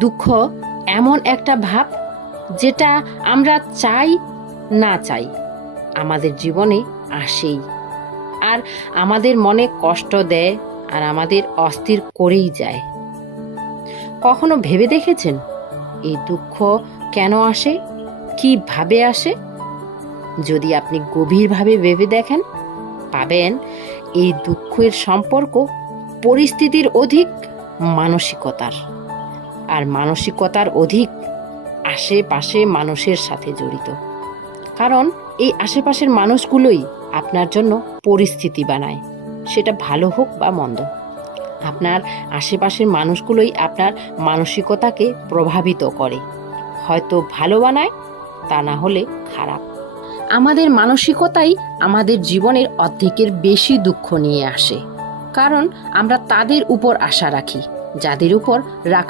দুঃখ এমন একটা ভাব যেটা আমরা চাই না চাই আমাদের জীবনে আসেই, আর আমাদের মনে কষ্ট দেয় আর আমাদের অস্থির করেই যায়। কখনো ভেবে দেখেছেন এই দুঃখ কেন আসে, কিভাবে আসে? যদি আপনি গভীরভাবে ভেবে দেখেন, পাবেন এই দুঃখের সম্পর্ক পরিস্থিতির অধিক মানসিকতার, আর মানসিকতার অধিক আশেপাশে মানুষের সাথে জড়িত। কারণ এই আশেপাশের মানুষগুলোই আপনার জন্য পরিস্থিতি বানায়, সেটা ভালো হোক বা মন্দ। আপনার আশেপাশের মানুষগুলোই আপনার মানসিকতাকে প্রভাবিত করে, হয়তো ভালো বানায়, তা না হলে খারাপ। আমাদের মানসিকতাই আমাদের জীবনের অর্ধেকের বেশি দুঃখ নিয়ে আসে, কারণ আমরা তাদের উপর আশা রাখি যাদের উপর রাখা